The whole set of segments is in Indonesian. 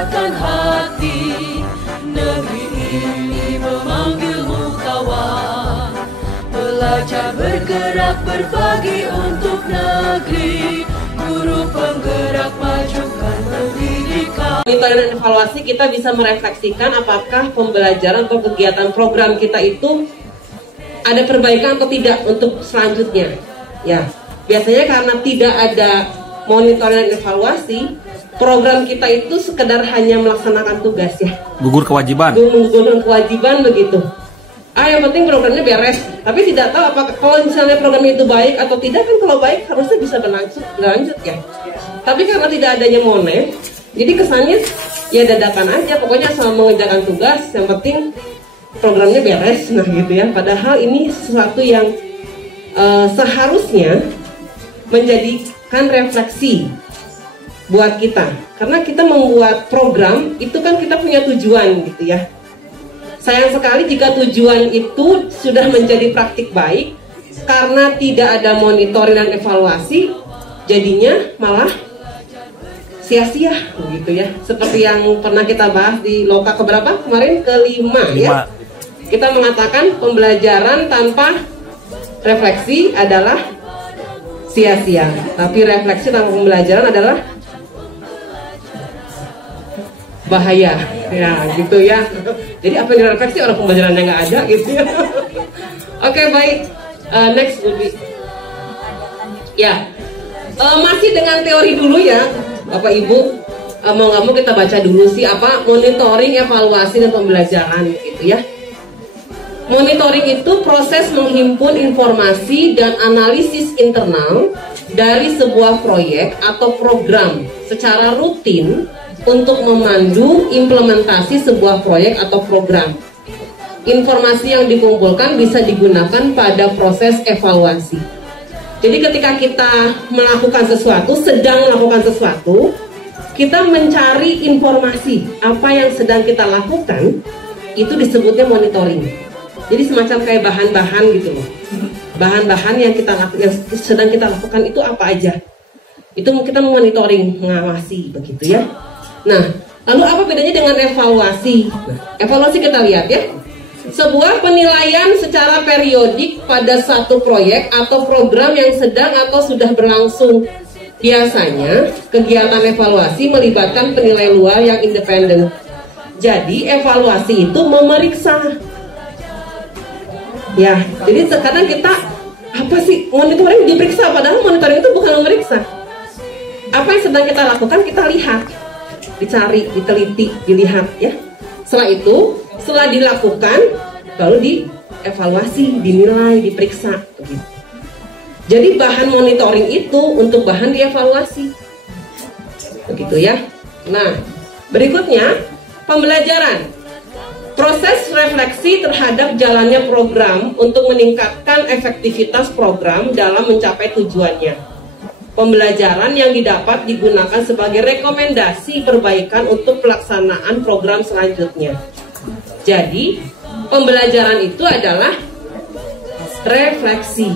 hangatkan hati. Negeri ini memanggilmu kawan. Belajar bergerak berbagi untuk negeri. Guru penggerak majukan pendidikan. Monitoring dan evaluasi kita bisa merefleksikan apakah pembelajaran atau kegiatan program kita itu ada perbaikan atau tidak untuk selanjutnya. Ya, biasanya karena tidak ada monitoring dan evaluasi, program kita itu sekedar hanya melaksanakan tugas ya. Gugur kewajiban. Gugur kewajiban begitu. Yang penting programnya beres, tapi tidak tahu apakah kalau misalnya programnya itu baik atau tidak, kan kalau baik harusnya bisa berlanjut ya. Tapi karena tidak adanya monet, jadi kesannya ya dadakan aja, pokoknya asal mengerjakan tugas, yang penting programnya beres, nah gitu ya. Padahal ini sesuatu yang seharusnya menjadikan refleksi buat kita, karena kita membuat program itu kan kita punya tujuan gitu ya. Sayang sekali jika tujuan itu sudah menjadi praktik baik, karena tidak ada monitoring dan evaluasi, jadinya malah sia-sia gitu ya. Seperti yang pernah kita bahas di loka keberapa kemarin, kelima ya. Kita mengatakan pembelajaran tanpa refleksi adalah sia-sia, tapi refleksi tanpa pembelajaran adalah bahaya ya gitu ya. Jadi apa yang direfleksi orang pembelajarannya nggak ada gitu ya. Oke, baik. Next Bubi. Ya, masih dengan teori dulu ya Bapak Ibu. Mau nggak mau kita baca dulu sih apa monitoring, evaluasi, dan pembelajaran gitu ya. Monitoring itu proses menghimpun informasi dan analisis internal dari sebuah proyek atau program secara rutin untuk memandu implementasi sebuah proyek atau program. Informasi yang dikumpulkan bisa digunakan pada proses evaluasi. Jadi ketika kita melakukan sesuatu, sedang melakukan sesuatu, kita mencari informasi apa yang sedang kita lakukan, itu disebutnya monitoring. Jadi semacam kayak bahan-bahan gitu loh. Bahan-bahan yang sedang kita lakukan itu apa aja. Itu kita monitoring, mengawasi begitu ya. Nah, lalu apa bedanya dengan evaluasi? Nah, evaluasi kita lihat ya. Sebuah penilaian secara periodik pada satu proyek atau program yang sedang atau sudah berlangsung. Biasanya, kegiatan evaluasi melibatkan penilai luar yang independen. Jadi, evaluasi itu memeriksa. Ya, jadi terkadang kita apa sih monitoring diperiksa, padahal monitoring itu bukan memeriksa. Apa yang sedang kita lakukan kita lihat, dicari, diteliti, dilihat ya. Setelah itu, setelah dilakukan, baru dievaluasi, dinilai, diperiksa begitu. Jadi bahan monitoring itu untuk bahan dievaluasi begitu ya. Nah, berikutnya pembelajaran. Proses refleksi terhadap jalannya program untuk meningkatkan efektivitas program dalam mencapai tujuannya. Pembelajaran yang didapat digunakan sebagai rekomendasi perbaikan untuk pelaksanaan program selanjutnya. Jadi, pembelajaran itu adalah refleksi.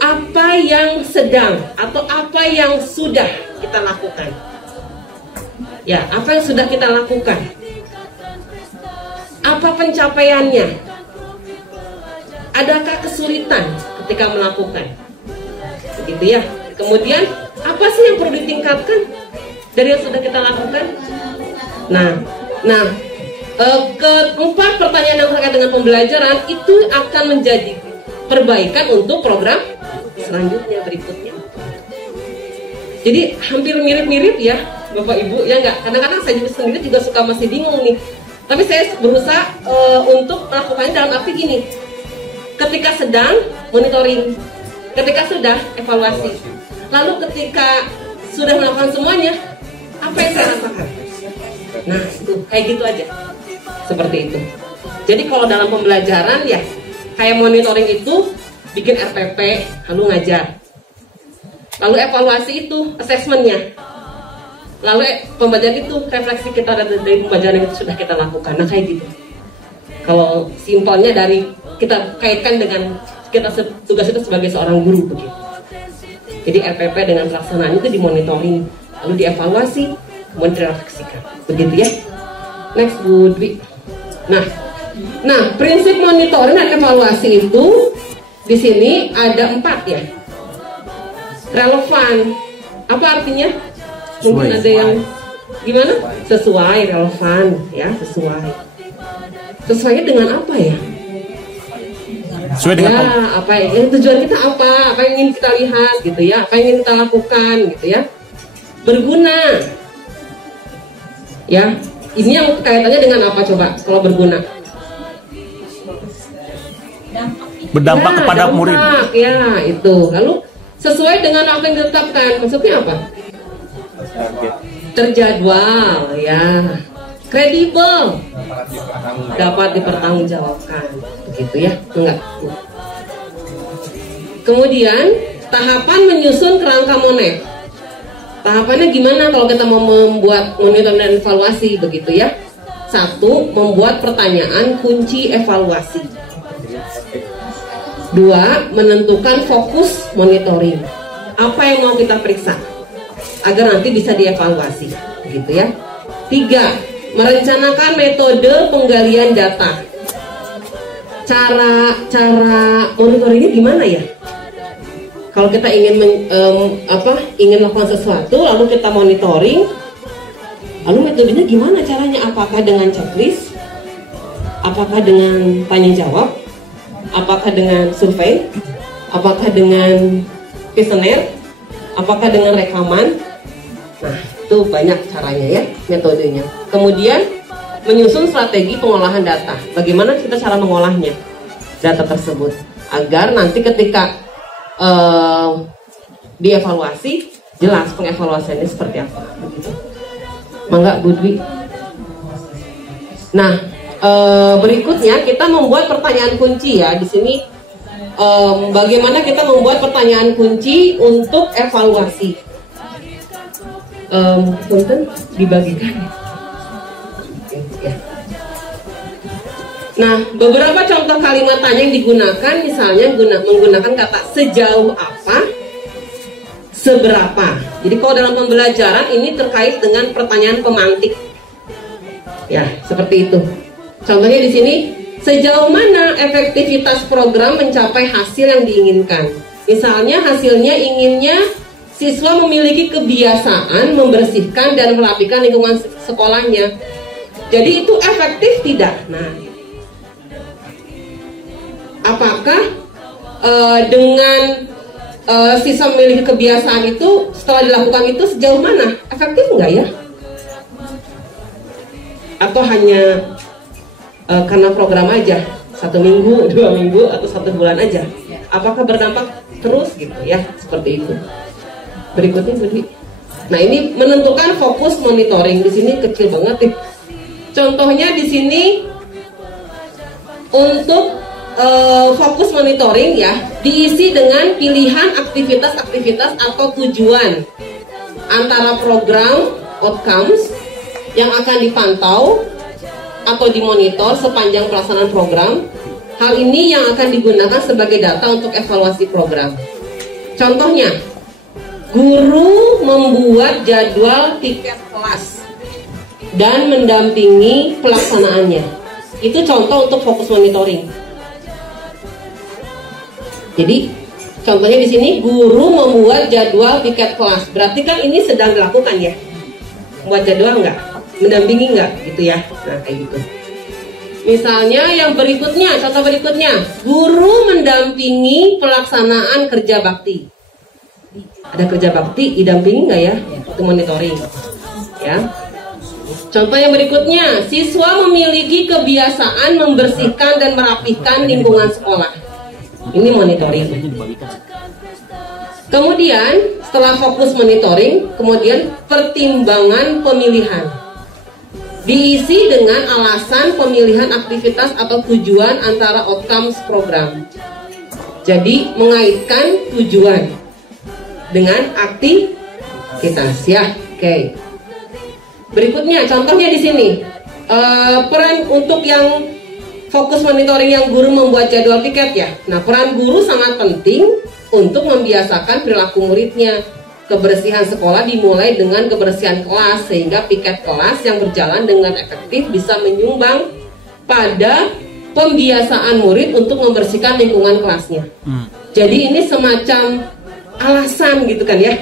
Apa yang sedang atau apa yang sudah kita lakukan. Ya, apa yang sudah kita lakukan. Apa pencapaiannya? Adakah kesulitan ketika melakukan? Begitu ya. Kemudian apa sih yang perlu ditingkatkan dari yang sudah kita lakukan? Nah, keempat pertanyaan yang terkait dengan pembelajaran itu akan menjadi perbaikan untuk program selanjutnya berikutnya. Jadi hampir mirip-mirip ya Bapak Ibu ya nggak? Kadang-kadang saya sendiri juga suka masih bingung nih. Tapi saya berusaha untuk melakukannya dalam arti gini. Ketika sedang monitoring, ketika sudah evaluasi, lalu ketika sudah melakukan semuanya, apa yang saya rasakan? Nah, itu kayak gitu aja, seperti itu. Jadi kalau dalam pembelajaran ya, kayak monitoring itu bikin RPP, lalu ngajar. Lalu evaluasi itu assessmentnya. Lalu pembelajaran itu refleksi kita dari pembelajaran yang sudah kita lakukan. Nah kayak gitu. Kalau simpelnya dari kita kaitkan dengan kita tugas itu sebagai seorang guru begitu. Jadi RPP dengan pelaksanaan itu dimonitoring, lalu dievaluasi, direfleksikan. Begitu ya. Next Bu Dwi. Nah, prinsip monitoring dan evaluasi itu di sini ada 4 ya. Relevan. Apa artinya? Mungkin ada yang gimana? Sesuai, relevan ya, sesuai. Sesuainya dengan apa ya? Sesuai dengan apa yang tujuan kita apa yang ingin kita lihat gitu ya, apa yang ingin kita lakukan gitu ya. Berguna. Ya, ini yang kaitannya dengan apa coba kalau berguna? berdampak ya, kepada dampak, murid. Ya, itu. Lalu sesuai dengan apa yang ditetapkan. Maksudnya apa? Terjadwal, ya. Kredibel. Dapat dipertanggungjawabkan. Begitu ya. Enggak. Kemudian, tahapan menyusun kerangka monet. Tahapannya gimana kalau kita mau membuat monitoring dan evaluasi, begitu ya? 1. Membuat pertanyaan kunci evaluasi. 2. Menentukan fokus monitoring. Apa yang mau kita periksa agar nanti bisa dievaluasi, gitu ya. 3. Merencanakan metode penggalian data. Cara monitoringnya gimana ya? Kalau kita ingin ingin melakukan sesuatu, lalu kita monitoring, lalu metodenya gimana caranya? Apakah dengan checklist? Apakah dengan tanya jawab? Apakah dengan survei? Apakah dengan kuesioner? Apakah dengan rekaman? Nah, itu banyak caranya ya, metodenya. Kemudian menyusun strategi pengolahan data. Bagaimana kita cara mengolahnya data tersebut agar nanti ketika dievaluasi jelas pengevaluasiannya seperti apa, begitu. Mangga Bu Dwi. Nah, berikutnya kita membuat pertanyaan kunci ya. Di sini bagaimana kita membuat pertanyaan kunci untuk evaluasi. Punten dibagikan ya. Nah, beberapa contoh kalimat tanya yang digunakan, misalnya menggunakan kata sejauh apa, seberapa. Jadi kalau dalam pembelajaran ini terkait dengan pertanyaan pemantik. Ya, seperti itu. Contohnya di sini, sejauh mana efektivitas program mencapai hasil yang diinginkan. Misalnya hasilnya inginnya siswa memiliki kebiasaan membersihkan dan merapikan lingkungan sekolahnya. Jadi itu efektif tidak? Nah, apakah dengan siswa memiliki kebiasaan itu setelah dilakukan itu sejauh mana? Efektif enggak ya? Atau hanya karena program aja 1 minggu, 2 minggu, atau 1 bulan aja? Apakah berdampak terus gitu ya? Seperti itu. Berikutnya Budi. Nah, ini menentukan fokus monitoring. Di sini kecil banget nih. Contohnya di sini untuk fokus monitoring ya diisi dengan pilihan aktivitas-aktivitas atau tujuan antara program outcomes yang akan dipantau atau dimonitor sepanjang pelaksanaan program. Hal ini yang akan digunakan sebagai data untuk evaluasi program. Contohnya, guru membuat jadwal tiket kelas dan mendampingi pelaksanaannya. Itu contoh untuk fokus monitoring. Jadi contohnya di sini guru membuat jadwal tiket kelas. Berarti kan ini sedang dilakukan ya. Buat jadwal enggak? Mendampingi enggak? Gitu ya. Nah, kayak gitu. Misalnya yang berikutnya, contoh berikutnya, guru mendampingi pelaksanaan kerja bakti. Ada kerja bakti, didampingi enggak ya? Itu monitoring. Ya. Contoh yang berikutnya, siswa memiliki kebiasaan membersihkan dan merapikan lingkungan sekolah. Ini monitoring. Kemudian setelah fokus monitoring, kemudian pertimbangan pemilihan diisi dengan alasan pemilihan aktivitas atau tujuan antara outcomes program. Jadi mengaitkan tujuan dengan aktivitas ya. Oke. Berikutnya contohnya di sini peran untuk yang fokus monitoring yang guru membuat jadwal tiket ya. Nah, peran guru sangat penting untuk membiasakan perilaku muridnya Kebersihan sekolah dimulai dengan kebersihan kelas, sehingga piket kelas yang berjalan dengan efektif bisa menyumbang pada pembiasaan murid untuk membersihkan lingkungan kelasnya. Jadi ini semacam alasan gitu kan ya.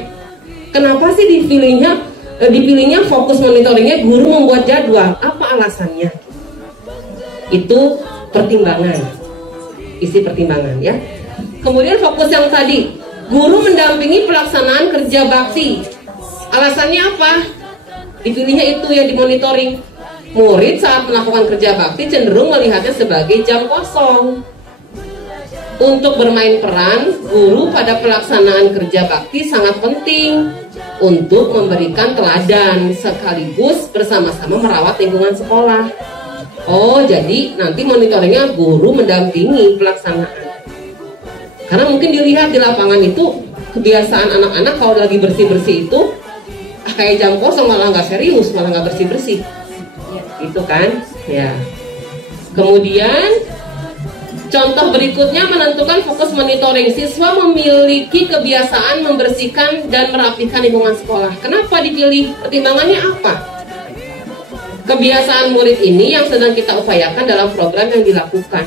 Kenapa sih dipilihnya fokus monitoringnya guru membuat jadwal? Apa alasannya? Itu pertimbangan, isi pertimbangan ya. Kemudian fokus yang tadi, guru mendampingi pelaksanaan kerja bakti. Alasannya apa? Dipilihnya itu yang dimonitoring. Murid saat melakukan kerja bakti cenderung melihatnya sebagai jam kosong. Untuk bermain peran, guru pada pelaksanaan kerja bakti sangat penting untuk memberikan teladan sekaligus bersama-sama merawat lingkungan sekolah. Oh, jadi nanti monitoringnya guru mendampingi pelaksanaan. Karena mungkin dilihat di lapangan itu kebiasaan anak-anak kalau lagi bersih-bersih itu kayak jam kosong, malah nggak serius, malah nggak bersih-bersih, gitu kan? Ya. Kemudian contoh berikutnya menentukan fokus monitoring. Siswa memiliki kebiasaan membersihkan dan merapikan lingkungan sekolah. Kenapa dipilih? Pertimbangannya apa? Kebiasaan murid ini yang sedang kita upayakan dalam program yang dilakukan.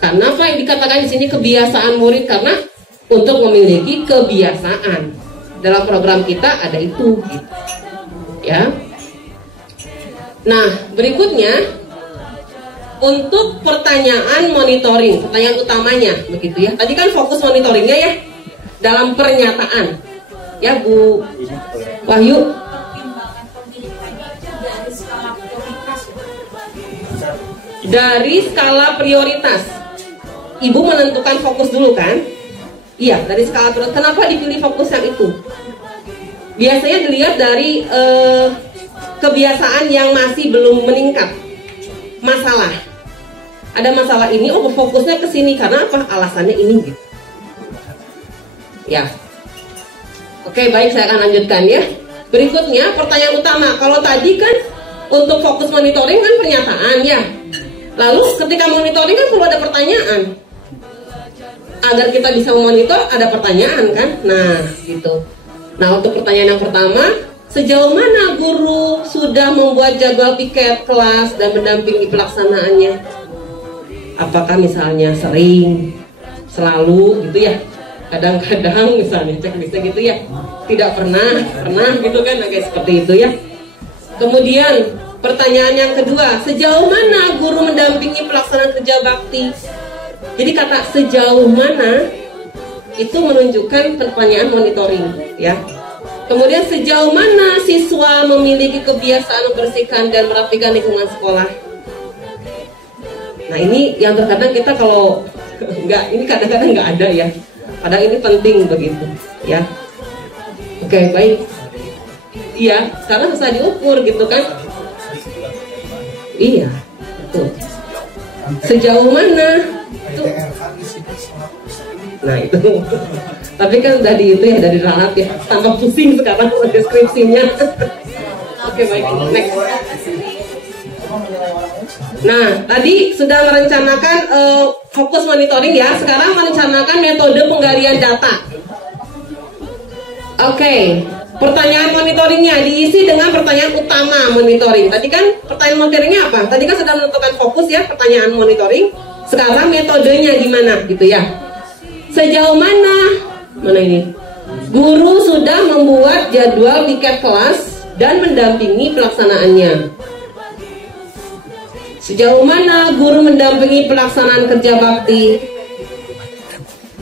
Karena apa yang dikatakan di sini kebiasaan murid? Karena untuk memiliki kebiasaan dalam program kita ada itu, gitu. Ya. Nah, berikutnya untuk pertanyaan monitoring, pertanyaan utamanya, begitu ya. Tadi kan fokus monitoringnya ya dalam pernyataan, ya Bu Wahyu. Dari skala prioritas. Ibu menentukan fokus dulu kan? Iya, dari skala prioritas. Kenapa dipilih fokus yang itu? Biasanya dilihat dari kebiasaan yang masih belum meningkat. Masalah. Ada masalah ini, oh fokusnya ke sini karena apa? Alasannya ini gitu. Ya. Oke, baik, saya akan lanjutkan ya. Berikutnya pertanyaan utama. Kalau tadi kan untuk fokus monitoring kan pernyataan ya. Lalu ketika monitoring kan perlu ada pertanyaan. Agar kita bisa memonitor ada pertanyaan kan? Nah, gitu. Nah, untuk pertanyaan yang pertama, sejauh mana guru sudah membuat jadwal piket kelas dan mendampingi pelaksanaannya? Apakah misalnya sering, selalu gitu ya? Kadang-kadang misalnya cek bisa gitu ya? Tidak pernah gitu kan? Nah, kayak seperti itu ya. Kemudian pertanyaan yang kedua, sejauh mana guru mendampingi pelaksanaan kerja bakti? Jadi kata sejauh mana itu menunjukkan pertanyaan monitoring ya. Kemudian sejauh mana siswa memiliki kebiasaan membersihkan dan merapikan lingkungan sekolah? Nah ini yang terkadang kita kalau nggak, ini kadang-kadang nggak ada ya. Padahal ini penting begitu ya. Oke, baik. Iya, karena bisa diukur gitu kan. Iya, betul. Sejauh mana? Itu. Nah itu. Tapi kan udah di itu ya, dari ralat ya. Tambah pusing sekarang deskripsinya. Oke, baik. Next. Nah, tadi sudah merencanakan fokus monitoring ya. Sekarang merencanakan metode penggalian data. Oke. Pertanyaan monitoringnya diisi dengan pertanyaan utama monitoring. Tadi kan pertanyaan monitoringnya apa? Tadi kan sudah menentukan fokus ya, pertanyaan monitoring. Sekarang metodenya gimana gitu ya. Sejauh mana ini? Guru sudah membuat jadwal piket kelas dan mendampingi pelaksanaannya. Sejauh mana guru mendampingi pelaksanaan kerja bakti?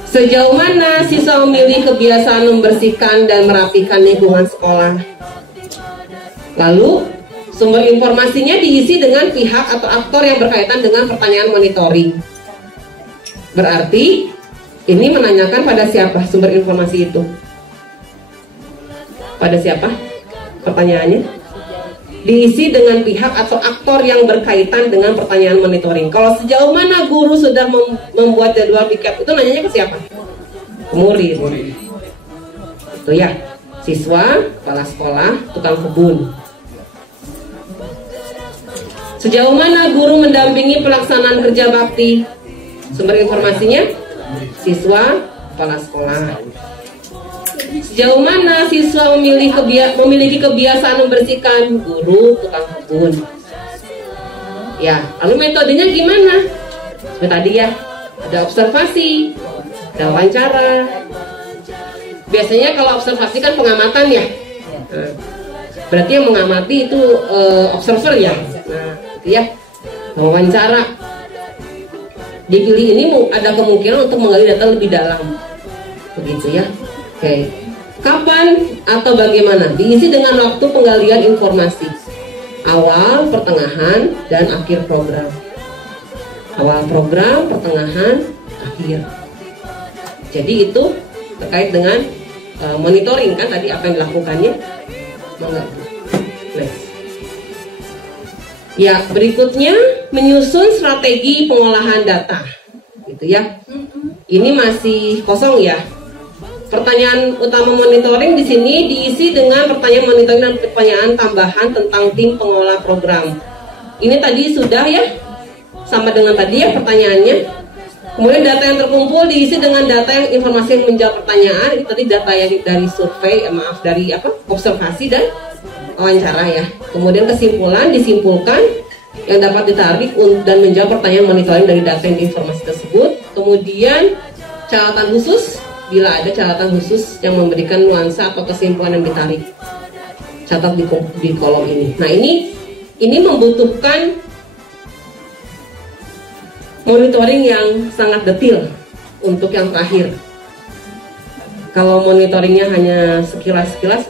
Sejauh mana siswa memilih kebiasaan membersihkan dan merapikan lingkungan sekolah? Lalu, sumber informasinya diisi dengan pihak atau aktor yang berkaitan dengan pertanyaan monitoring. Berarti, ini menanyakan pada siapa sumber informasi itu? Pada siapa? Pertanyaannya? Diisi dengan pihak atau aktor yang berkaitan dengan pertanyaan monitoring. Kalau sejauh mana guru sudah membuat jadwal piket, itu nanyanya ke siapa? Ke murid. Itu ya, siswa, kepala sekolah, tukang kebun. Sejauh mana guru mendampingi pelaksanaan kerja bakti? Sumber informasinya? Siswa, kepala sekolah. Sejauh mana siswa memiliki kebiasaan membersihkan? Guru tukang kebun. Ya, lalu metodenya gimana? Seperti tadi ya, ada observasi, ada wawancara. Biasanya kalau observasi kan pengamatan ya. Nah, berarti yang mengamati itu observer ya. Nah, itu ya. Wawancara. Dipilih ini ada kemungkinan untuk menggali data lebih dalam. Begitu ya. Oke. Kapan atau bagaimana? Diisi dengan waktu penggalian informasi. Awal, pertengahan, dan akhir program. Awal program, pertengahan, akhir. Jadi itu terkait dengan monitoring kan tadi apa yang dilakukannya. Next. Ya, berikutnya menyusun strategi pengolahan data. Gitu ya. Ini masih kosong ya. Pertanyaan utama monitoring di sini diisi dengan pertanyaan monitoring dan pertanyaan tambahan tentang tim pengolah program. Ini tadi sudah ya, sama dengan tadi ya pertanyaannya. Kemudian data yang terkumpul diisi dengan data yang informasi yang menjawab pertanyaan. Itu tadi data yang dari survei, dari observasi dan wawancara ya. Kemudian kesimpulan disimpulkan yang dapat ditarik dan menjawab pertanyaan monitoring dari data yang informasi tersebut. Kemudian catatan khusus bila ada catatan khusus yang memberikan nuansa atau kesimpulan yang ditarik. Catat di kolom ini. Nah, ini membutuhkan monitoring yang sangat detail untuk yang terakhir. Kalau monitoringnya hanya sekilas-sekilas,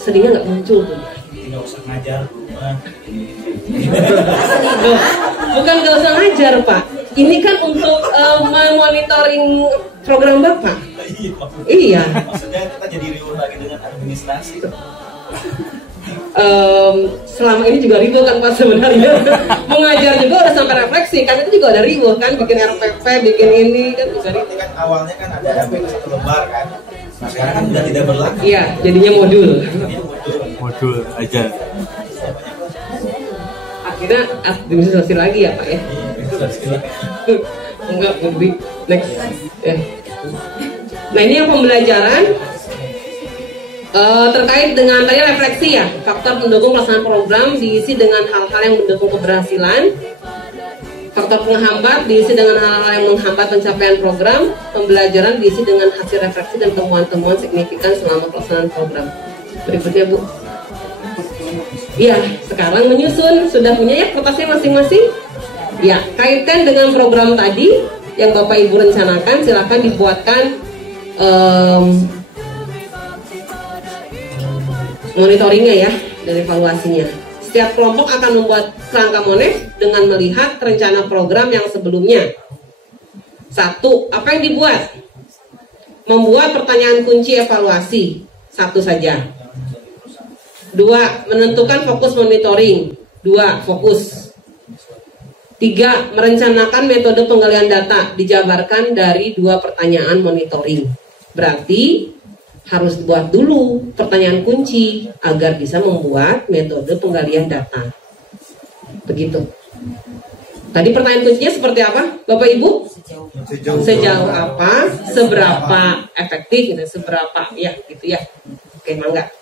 sedihnya nggak muncul tuh. Nggak usah ngajar. Bukan nggak usah ngajar Pak. Ini kan untuk monitoring program Bapak. Iya. Maksudnya kita jadi riuh lagi dengan administrasi. Selama ini juga ribuh kan Pak sebenarnya. Mengajar juga udah sampai refleksi kan, itu juga ada ribuh kan, bikin RPP, bikin ini kan juga ribuh. Kan awalnya kan ada satu lembar kan. Nah, sekarang kan udah tidak berlaku. Iya, jadinya modul. Modul aja. Akhirnya administrasi lagi ya Pak ya. Enggak, lebih next. Ya. Nah, ini yang pembelajaran terkait dengan tadi refleksi ya, faktor pendukung pelaksanaan program diisi dengan hal-hal yang mendukung keberhasilan. Faktor penghambat diisi dengan hal-hal yang menghambat pencapaian program. Pembelajaran diisi dengan hasil refleksi dan temuan-temuan signifikan selama pelaksanaan program. Berikutnya Bu. Iya, sekarang menyusun. Sudah punya ya kertasnya masing-masing? Ya, kaitkan dengan program tadi yang Bapak Ibu rencanakan, silakan dibuatkan monitoringnya ya, dan evaluasinya. Setiap kelompok akan membuat kerangka monef dengan melihat rencana program yang sebelumnya. 1. Apa yang dibuat? Membuat pertanyaan kunci evaluasi. 1 saja. 2. Menentukan fokus monitoring. 2. Fokus. 3. Merencanakan metode penggalian data. Dijabarkan dari 2 pertanyaan monitoring. Berarti harus buat dulu pertanyaan kunci agar bisa membuat metode penggalian data. Begitu. Tadi pertanyaan kuncinya seperti apa, Bapak Ibu? Sejauh apa, seberapa efektif, gitu, seberapa ya, gitu ya. Oke, mangga.